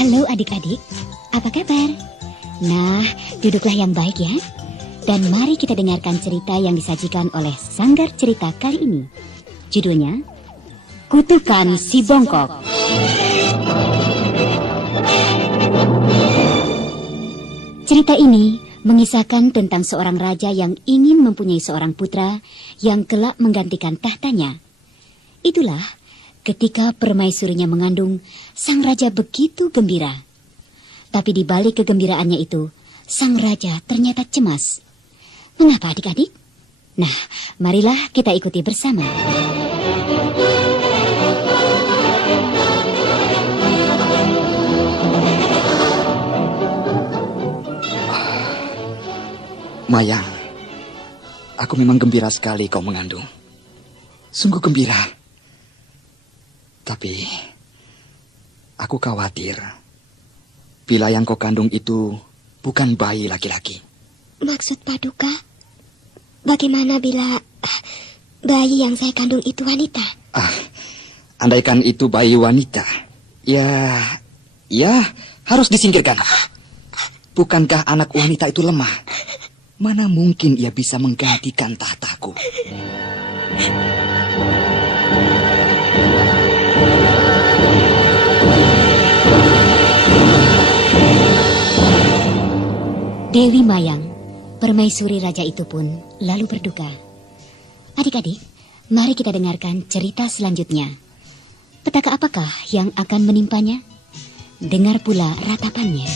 Halo adik-adik, apa kabar? Nah, duduklah yang baik ya. Dan mari kita dengarkan cerita yang disajikan oleh Sanggar Cerita kali ini. Judulnya, Kutukan Si Bongkok. Cerita ini mengisahkan tentang seorang raja yang ingin mempunyai seorang putra yang kelak menggantikan tahtanya. Itulah ketika permaisurinya mengandung, sang raja begitu gembira. Tapi di balik kegembiraannya itu, sang raja ternyata cemas. Mengapa adik-adik? Nah, marilah kita ikuti bersama. Mayang, aku memang gembira sekali kau mengandung. Sungguh gembira. Tapi aku khawatir bila yang kau kandung itu bukan bayi laki-laki. Maksud Paduka, bagaimana bila bayi yang saya kandung itu wanita? Andaikan itu bayi wanita, ya harus disingkirkan. Bukankah anak wanita itu lemah? Mana mungkin ia bisa menggantikan tahtaku? Dewi Mayang, permaisuri raja itu pun lalu berduka. Adik-adik, mari kita dengarkan cerita selanjutnya. Petaka apakah yang akan menimpanya? Dengar pula ratapannya.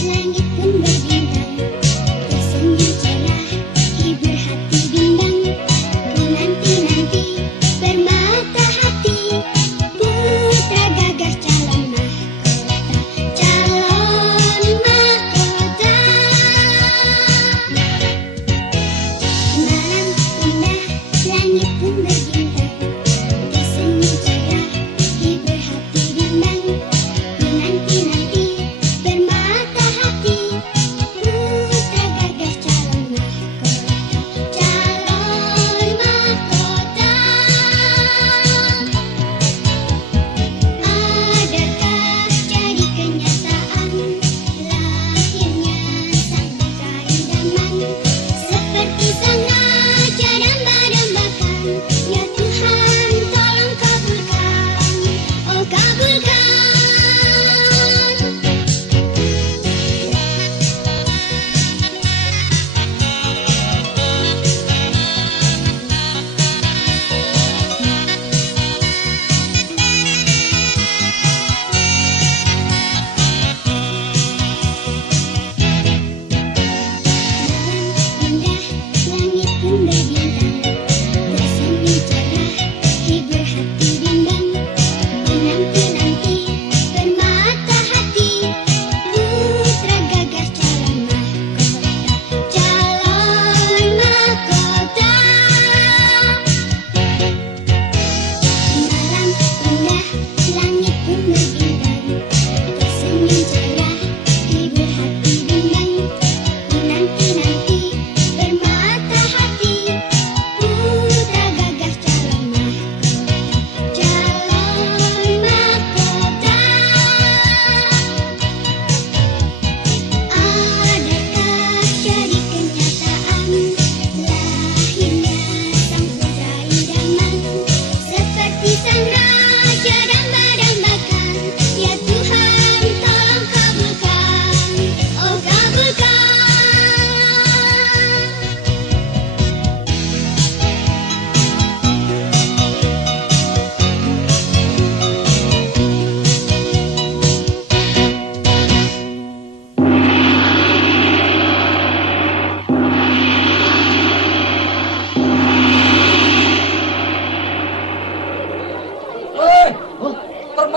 Langit pun bergina.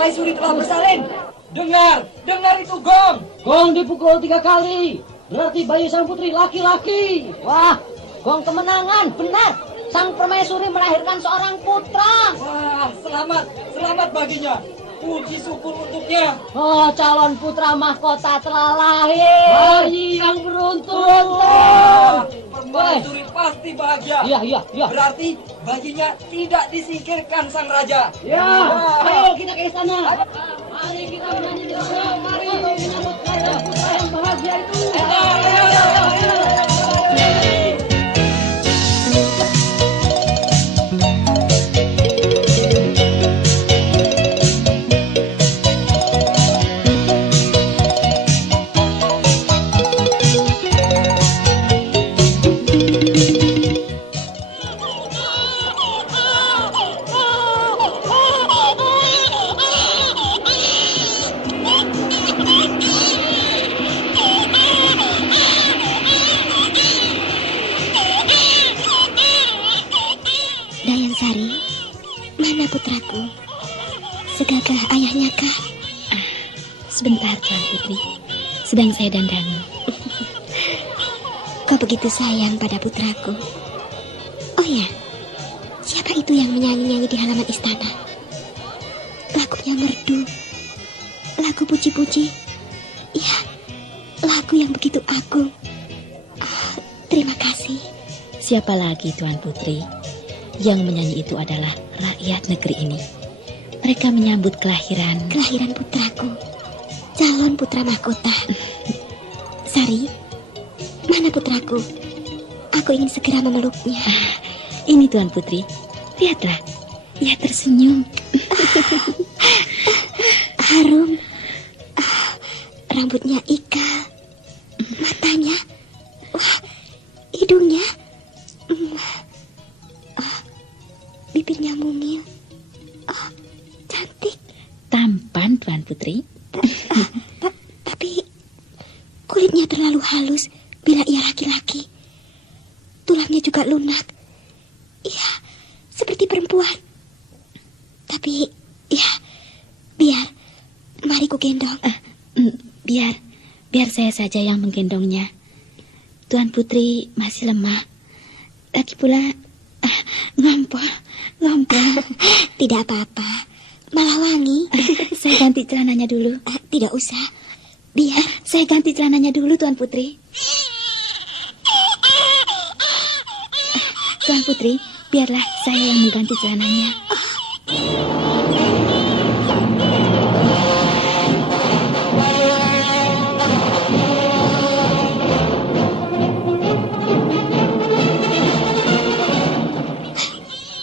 permaisuri telah bersalin. Dengar itu gong. Gong dipukul 3 kali. Berarti bayi sang putri laki-laki. Wah, gong kemenangan, benar. Sang permaisuri melahirkan seorang putra. Wah, selamat baginya. Puji syukur untuknya. Oh, calon putra mahkota telah lahir. Bayi yang beruntung. Wah, permaisuri pasti bahagia. Iya. Berarti bayinya tidak disingkirkan sang raja. Ya, ayo kita ke istana. Mari kita menyanyi di sana. Mari menyambut raja putra yang bahagia itu. Ayo. Dayansari, mana putraku? Segagah ayahnya kah? Sebentar, Tuan Putri. Sedang saya dandangi. Kau begitu sayang pada putraku. Oh ya, siapa itu yang menyanyi-nyanyi di halaman istana? Lagunya merdu, lagu puji-puji. Ya, lagu yang begitu agung. Terima kasih. Siapa lagi, Tuan Putri? Yang menyanyi itu adalah rakyat negeri ini. Mereka menyambut kelahiran Putraku, calon putra mahkota. Sari, mana putraku? Aku ingin segera memeluknya. Ini, Tuan Putri. Lihatlah, ia tersenyum. Harum. Rambutnya ikal. Matanya. Wah, hidungnya. Bibirnya mungil. Cantik. Tampan, Tuan Putri. Tapi kulitnya terlalu halus bila ia laki-laki. Tulangnya juga lunak. Iya, seperti perempuan. Tapi, ya, biar. Mari ku gendong. Biar saya saja yang menggendongnya. Tuan Putri masih lemah. Lagi pula, ngompol. Tidak apa-apa. Malah wangi. Saya ganti celananya dulu. Tidak usah. Biar. Saya ganti celananya dulu, Tuan Putri. Tuan Putri, biarlah saya yang mengganti celananya.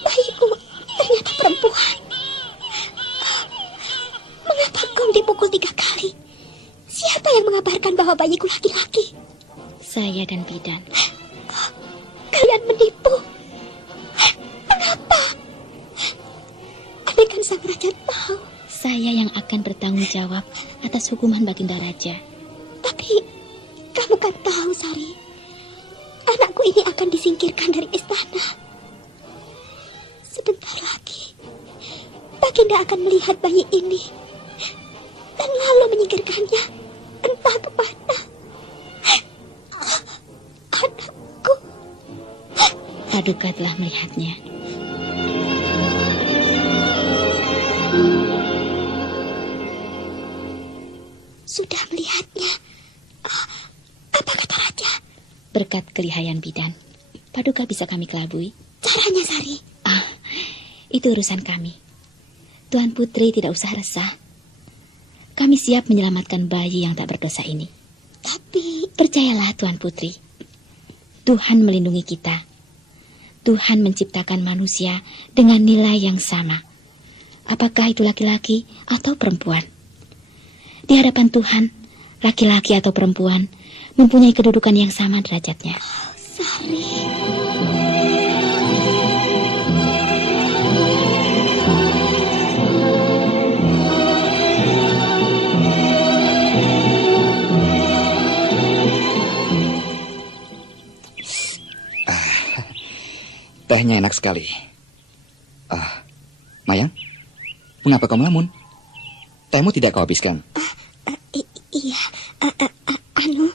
Bayiku ternyata perempuan. Mengapa kau dipukul 3 kali? Siapa yang mengabarkan bahwa bayiku laki-laki? Saya dan Bidan. Kalian menipu. Mengapa? Andaikan sang raja tahu. Saya yang akan bertanggung jawab atas hukuman Baginda Raja. Tapi kamu kan tahu, Sari. Anakku ini akan disingkirkan dari istana. Sebentar lagi Baginda akan melihat bayi ini dan lalu menyingkirkannya entah kemana. Anakku. Paduka telah melihatnya. Sudah melihatnya. Apa kata raja? Berkat kelihayan Bidan, Paduka bisa kami kelabui. Caranya, Sari? Itu urusan kami. Tuan Putri tidak usah resah. Kami siap menyelamatkan bayi yang tak berdosa ini. Tapi percayalah, Tuan Putri. Tuhan melindungi kita. Tuhan menciptakan manusia dengan nilai yang sama. Apakah itu laki-laki atau perempuan? Di hadapan Tuhan, laki-laki atau perempuan mempunyai kedudukan yang sama derajatnya. Sari. Tehnya enak sekali. Mayang, mengapa kau melamun? tehmu tidak kau habiskan? Iya, anu...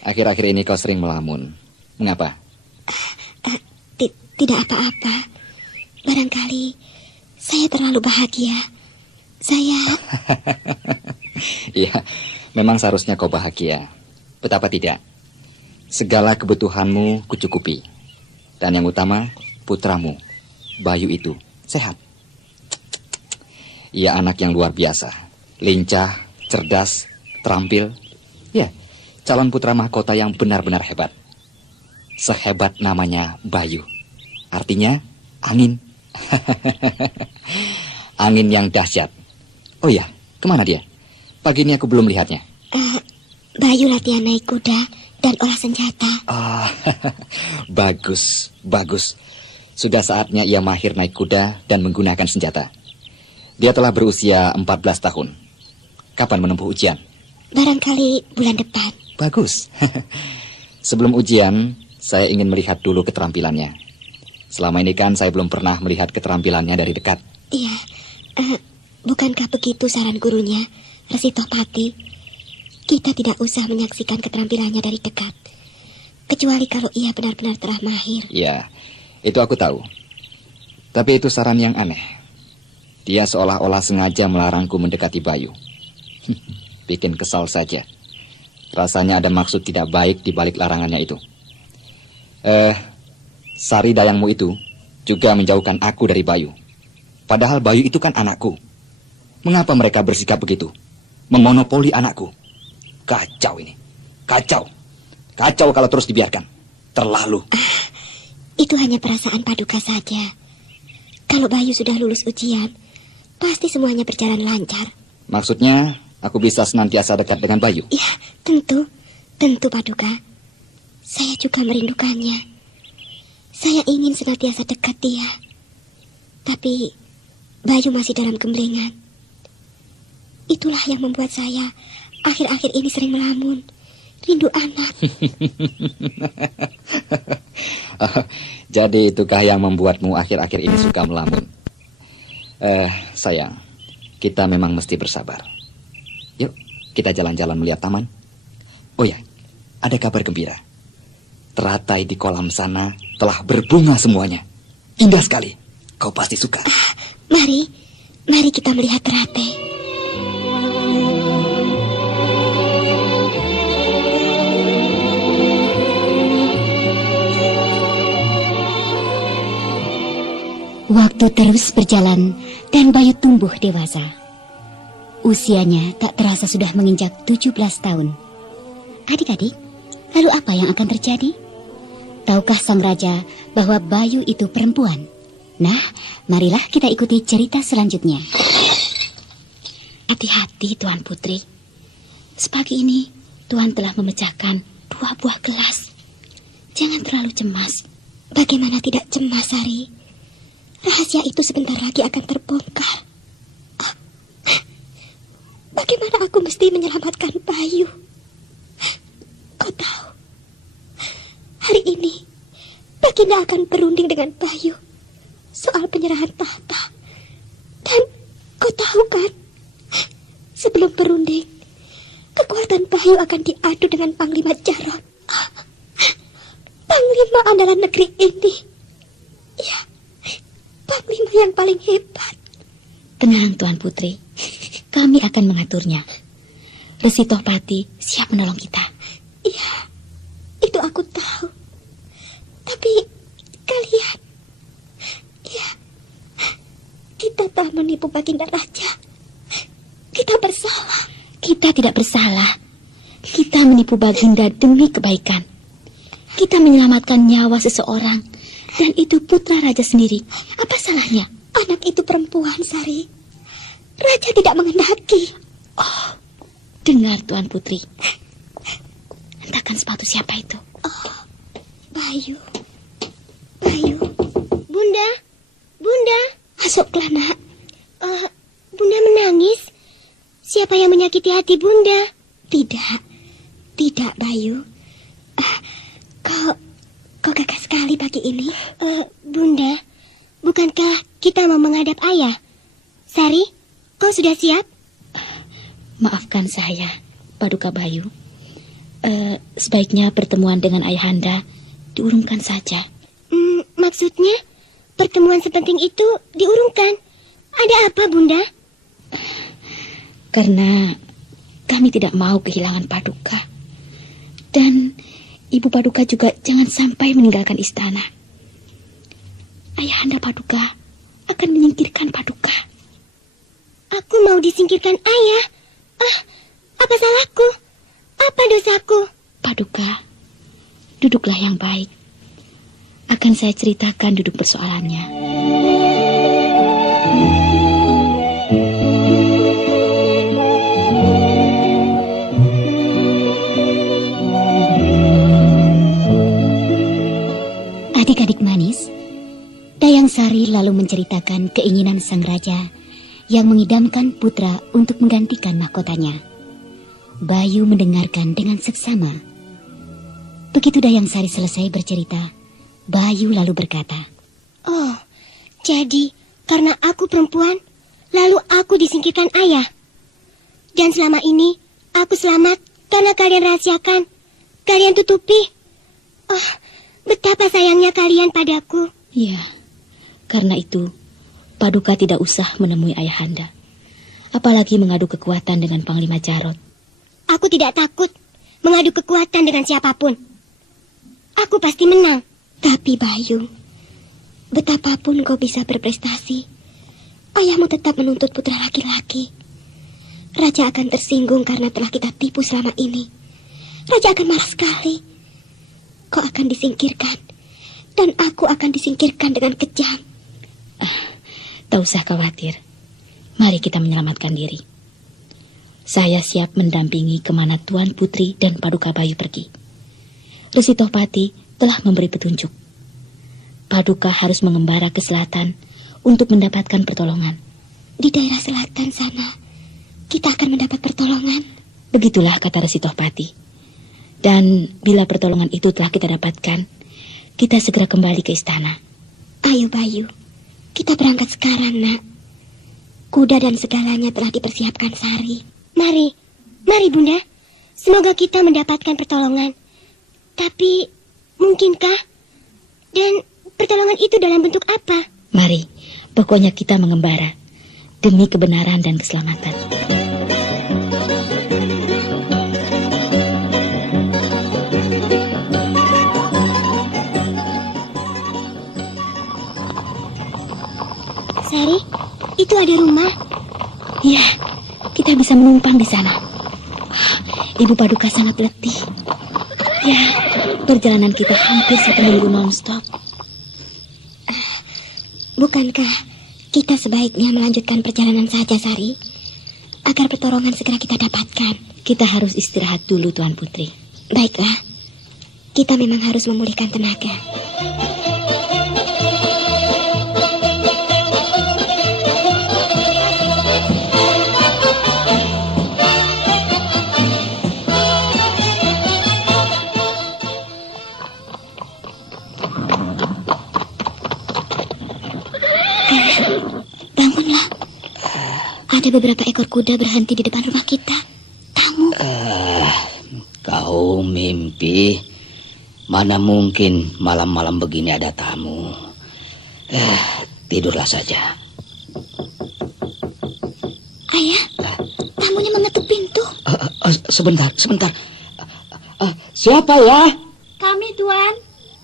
Akhir-akhir ini kau sering melamun. Mengapa? Tidak apa-apa. Barangkali saya terlalu bahagia. Saya... Iya, memang seharusnya kau bahagia. Betapa tidak? Segala kebutuhanmu kucukupi. Dan yang utama, putramu, Bayu itu, sehat. Ia anak yang luar biasa. Lincah, cerdas, terampil. Ya, calon putra mahkota yang benar-benar hebat. Sehebat namanya Bayu. Artinya, angin. Angin yang dahsyat. Oh iya, kemana dia? Pagi ini aku belum melihatnya. Bayu latihan naik kuda dan olah senjata. Bagus, bagus. Sudah saatnya ia mahir naik kuda dan menggunakan senjata. Dia telah berusia 14 tahun. Kapan menempuh ujian? Barangkali bulan depan. Bagus. Sebelum ujian, saya ingin melihat dulu keterampilannya. Selama ini kan saya belum pernah melihat keterampilannya dari dekat. Iya, bukankah begitu saran gurunya, Resi Tohpati? Kita tidak usah menyaksikan keterampilannya dari dekat, kecuali kalau ia benar-benar telah mahir. Ya, itu aku tahu. Tapi itu saran yang aneh. Dia seolah-olah sengaja melarangku mendekati Bayu. Bikin kesal saja. Rasanya ada maksud tidak baik di balik larangannya itu. Sari dayangmu itu juga menjauhkan aku dari Bayu. Padahal Bayu itu kan anakku. Mengapa mereka bersikap begitu? Memonopoli anakku. Kacau ini. Kacau. Kacau kalau terus dibiarkan. Terlalu. Itu hanya perasaan Paduka saja. Kalau Bayu sudah lulus ujian, pasti semuanya berjalan lancar. Maksudnya, aku bisa senantiasa dekat dengan Bayu? Ya, tentu. Tentu, Paduka. Saya juga merindukannya. Saya ingin senantiasa dekat dia. Tapi Bayu masih dalam gemblengan. Itulah yang membuat saya akhir-akhir ini sering melamun. Rindu anak. Jadi itukah yang membuatmu akhir-akhir ini suka melamun? Sayang, kita memang mesti bersabar. Yuk, kita jalan-jalan melihat taman. Oh ya, ada kabar gembira. Teratai di kolam sana telah berbunga semuanya. Indah sekali. Kau pasti suka. Mari kita melihat teratai. Waktu terus berjalan dan Bayu tumbuh dewasa. Usianya tak terasa sudah menginjak 17 tahun. Adik-adik, lalu apa yang akan terjadi? Tahukah sang raja bahwa Bayu itu perempuan? Nah, marilah kita ikuti cerita selanjutnya. Hati-hati, Tuan Putri. Sepagi ini, Tuan telah memecahkan 2 buah gelas. Jangan terlalu cemas. Bagaimana tidak cemas, Sari? Rahasia itu sebentar lagi akan terbongkar. Bagaimana aku mesti menyelamatkan Bayu? Kau tahu, hari ini Baginda akan berunding dengan Bayu soal penyerahan tahta. Dan kau tahu kan, sebelum berunding, kekuatan Bayu akan diadu dengan Panglima Jarot. Panglima andalan negeri ini. Ya, Panglima yang paling hebat. Tenang, Tuan Putri. Kami akan mengaturnya. Resi Tohpati siap menolong kita. Iya, itu aku tahu. Tapi kalian, ya, kita telah menipu Baginda Raja. Kita bersalah. Kita tidak bersalah. Kita menipu Baginda demi kebaikan. Kita menyelamatkan nyawa seseorang. Dan itu putra raja sendiri. Apa salahnya? Anak itu perempuan, Sari. Raja tidak menghendaki. Oh, dengar Tuan Putri. Hentakan sepatu siapa itu? Oh, Bayu. Bayu. Bunda. Bunda. Masuklah, nak. Bunda menangis. Siapa yang menyakiti hati Bunda? Tidak. Tidak, Bayu. Kau gagah sekali pagi ini. Bunda, bukankah kita mau menghadap ayah? Sari, kau sudah siap? Maafkan saya, Paduka Bayu. Sebaiknya pertemuan dengan Ayahanda diurungkan saja. Maksudnya, pertemuan sepenting itu diurungkan. Ada apa, Bunda? Karena kami tidak mau kehilangan Paduka. Dan Ibu Paduka juga jangan sampai meninggalkan istana. Ayahanda Paduka akan menyingkirkan Paduka. Aku mau disingkirkan ayah. Apa salahku? Apa dosaku? Paduka, duduklah yang baik. Akan saya ceritakan duduk persoalannya. Adik-adik manis, Dayang Sari lalu menceritakan keinginan sang raja yang mengidamkan putra untuk menggantikan mahkotanya. Bayu mendengarkan dengan seksama. Begitu Dayang Sari selesai bercerita, Bayu lalu berkata, Oh, jadi karena aku perempuan, lalu aku disingkirkan ayah. Dan selama ini, aku selamat karena kalian rahasiakan, kalian tutupi. Oh, betapa sayangnya kalian padaku. Ya, karena itu Paduka tidak usah menemui Ayahanda. Apalagi mengadu kekuatan dengan Panglima Jarot. Aku tidak takut mengadu kekuatan dengan siapapun. Aku pasti menang. Tapi Bayu, betapapun kau bisa berprestasi, ayahmu tetap menuntut putra laki-laki. Raja akan tersinggung karena telah kita tipu selama ini. Raja akan marah sekali. Kau akan disingkirkan, dan aku akan disingkirkan dengan kejam. Tak usah khawatir. Mari kita menyelamatkan diri. Saya siap mendampingi kemana Tuan Putri dan Paduka Bayu pergi. Resi Tohpati telah memberi petunjuk. Paduka harus mengembara ke selatan untuk mendapatkan pertolongan. Di daerah selatan sana, kita akan mendapat pertolongan. Begitulah kata Resi Tohpati. Dan bila pertolongan itu telah kita dapatkan, kita segera kembali ke istana. Ayo Bayu, kita berangkat sekarang, Nak. Kuda dan segalanya telah dipersiapkan Sari. Mari Bunda. Semoga kita mendapatkan pertolongan. Tapi, mungkinkah? Dan pertolongan itu dalam bentuk apa? Mari, pokoknya kita mengembara demi kebenaran dan keselamatan. Sari, itu ada rumah. Ya, kita bisa menumpang di sana. Ibu Paduka sangat letih. Ya, perjalanan kita hampir 1 minggu non-stop. Bukankah kita sebaiknya melanjutkan perjalanan saja, Sari? Agar pertolongan segera kita dapatkan. Kita harus istirahat dulu, Tuan Putri. Baiklah, kita memang harus memulihkan tenaga. Bangunlah. Ada beberapa ekor kuda berhenti di depan rumah kita. Tamu. Kau mimpi. Mana mungkin malam-malam begini ada tamu. Tidurlah saja. Ayah, tamunya mengetuk pintu. Sebentar. Siapa ya? Kami, Tuan.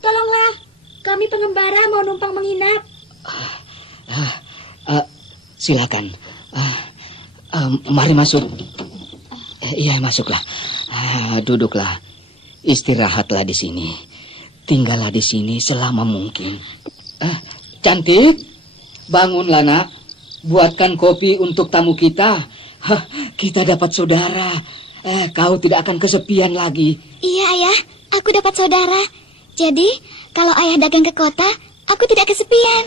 Tolonglah. Kami pengembara mau numpang menginap. Silakan. Mari masuk. Iya, masuklah. Duduklah. Istirahatlah di sini. Tinggallah di sini selama mungkin. Cantik, bangunlah nak. Buatkan kopi untuk tamu kita. Kita dapat saudara. Kau tidak akan kesepian lagi. Iya, Ayah. Aku dapat saudara. Jadi, kalau Ayah dagang ke kota, aku tidak kesepian.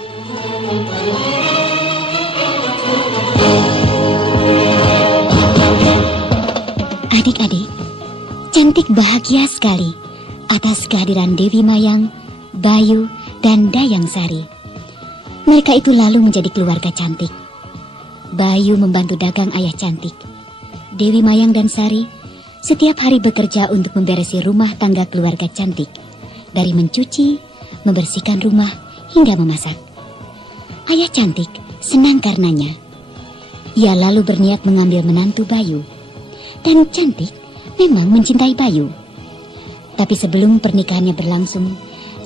Adik-adik, Cantik bahagia sekali atas kehadiran Dewi Mayang, Bayu, dan Dayang Sari. Mereka itu lalu menjadi keluarga cantik. Bayu membantu dagang ayah cantik. Dewi Mayang dan Sari setiap hari bekerja untuk memberesi rumah tangga keluarga cantik. Dari mencuci, membersihkan rumah, hingga memasak. Ayah cantik senang karenanya. Ia lalu berniat mengambil menantu Bayu. Dan cantik memang mencintai Bayu. Tapi sebelum pernikahannya berlangsung,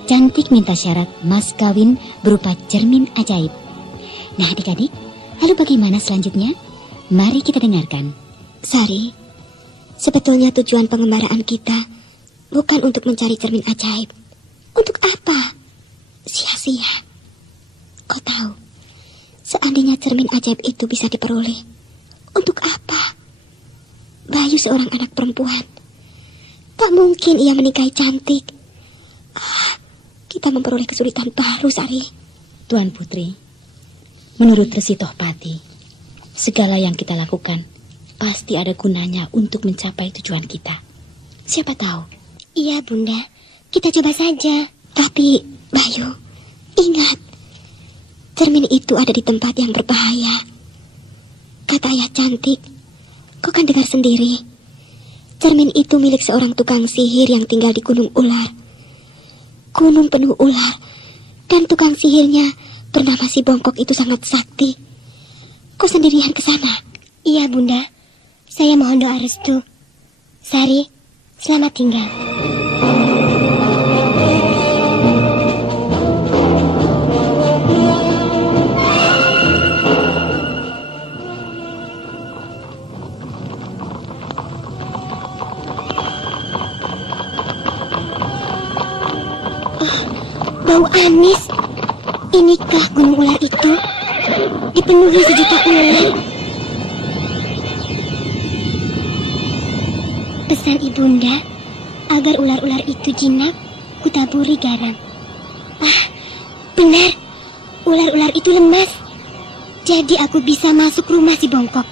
cantik minta syarat mas kawin berupa cermin ajaib. Nah adik-adik, lalu bagaimana selanjutnya? Mari kita dengarkan. Sari, sebetulnya tujuan pengembaraan kita bukan untuk mencari cermin ajaib. Untuk apa? Sia-sia. Kau tahu, seandainya cermin ajaib itu bisa diperoleh, untuk apa? Bayu seorang anak perempuan. Tak mungkin ia menikahi cantik. Kita memperoleh kesulitan baru, Sari. Tuan Putri, menurut Resi Tohpati, segala yang kita lakukan pasti ada gunanya untuk mencapai tujuan kita. Siapa tahu? Iya, Bunda. Kita coba saja. Tapi, Bayu, ingat, cermin itu ada di tempat yang berbahaya. Kata ayah cantik, kau kan dengar sendiri. Cermin itu milik seorang tukang sihir yang tinggal di Gunung Ular. Gunung penuh ular. Dan tukang sihirnya bernama si Bongkok itu sangat sakti. Kau sendirian ke sana? Iya, Bunda. Saya mohon doa restu. Sari, selamat tinggal. Bau amis. Inikah gunung ular itu? Dipenuhi sejuta ular. Pesan ibunda agar ular-ular itu jinak, kutaburi garam. Benar. Ular-ular itu lemas. Jadi aku bisa masuk rumah si Bongkok.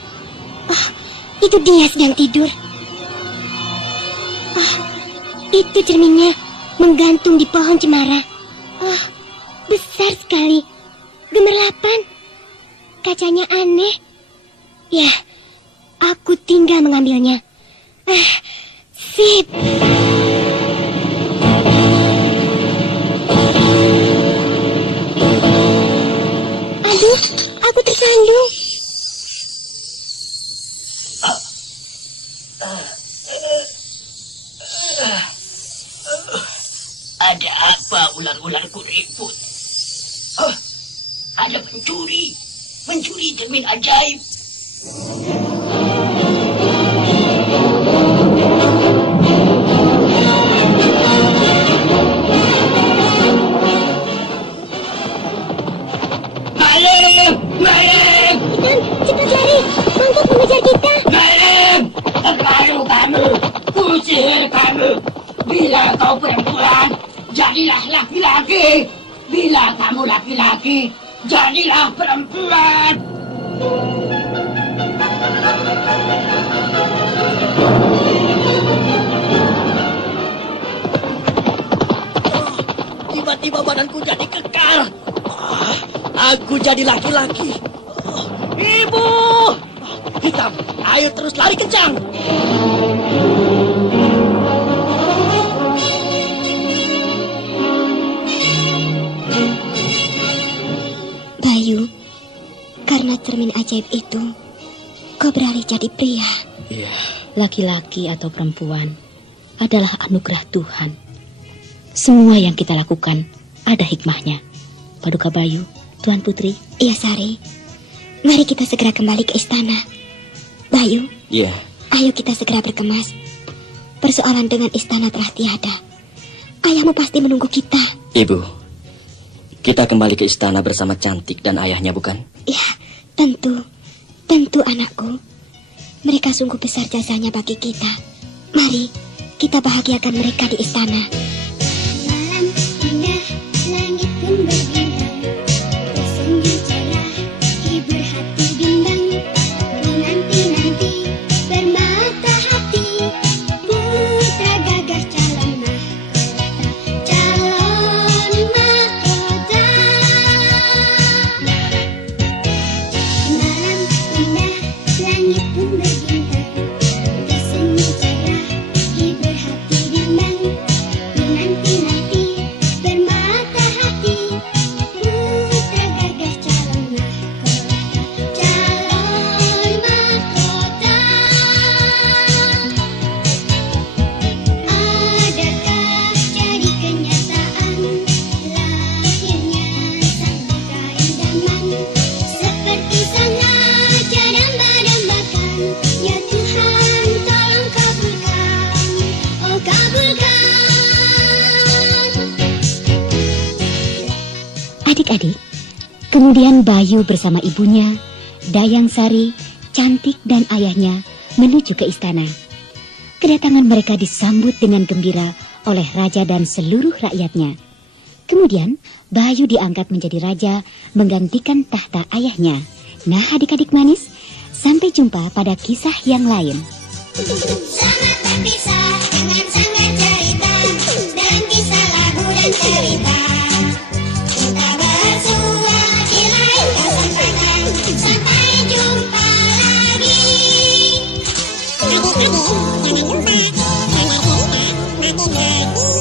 Itu dia sedang tidur. Itu cerminnya menggantung di pohon cemara. Besar sekali. Gemerlapan. Kacanya aneh. Ya, aku tinggal mengambilnya. Sip. Aduh, aku tersandung. Ada apa ular-ularku ribut? Ada pencuri. Mencuri cermin ajaib. Mayang! Mayang! Cepat lari. Bongkok mengejar kita. Mayang! Terlalu kamu. Kusihir kamu. Bila kau perempuan, jadilah laki-laki. Bila kamu laki-laki, jadilah perempuan. Tiba-tiba badanku jadi kekar. Aku jadi laki-laki. Ibu! Hitam, ayo terus lari kencang. Bayu, karena cermin ajaib itu, kau beralih jadi pria. Iya. Laki-laki atau perempuan adalah anugerah Tuhan. Semua yang kita lakukan ada hikmahnya. Paduka Bayu, Tuan Putri. Iya, Sari. Mari kita segera kembali ke istana. Bayu, Iya. ayo kita segera berkemas. Persoalan dengan istana telah tiada. Ayahmu pasti menunggu kita. Ibu, kita kembali ke istana bersama Cantik dan ayahnya, bukan? Ya, tentu. Tentu, anakku. Mereka sungguh besar jasanya bagi kita. Mari, kita bahagiakan mereka di istana. Malam indah, langit pun berbintang, tersenyum cerah, hibur hati bimbang. Menanti-nanti, bermata hati, putra gagah calon mahkota, calon mahkota. Adik-adik, kemudian Bayu bersama ibunya, Dayang Sari, Cantik dan ayahnya menuju ke istana. Kedatangan mereka disambut dengan gembira oleh raja dan seluruh rakyatnya. Kemudian Bayu diangkat menjadi raja menggantikan tahta ayahnya. Nah adik-adik manis, sampai jumpa pada kisah yang lain. Selamat berpisah dengan sanggar cerita dan kisah lagu dan cerita. Kita bersua di lain kesempatan. Sampai jumpa lagi. Adik-adik, jangan lupa dengar cerita makin lagi.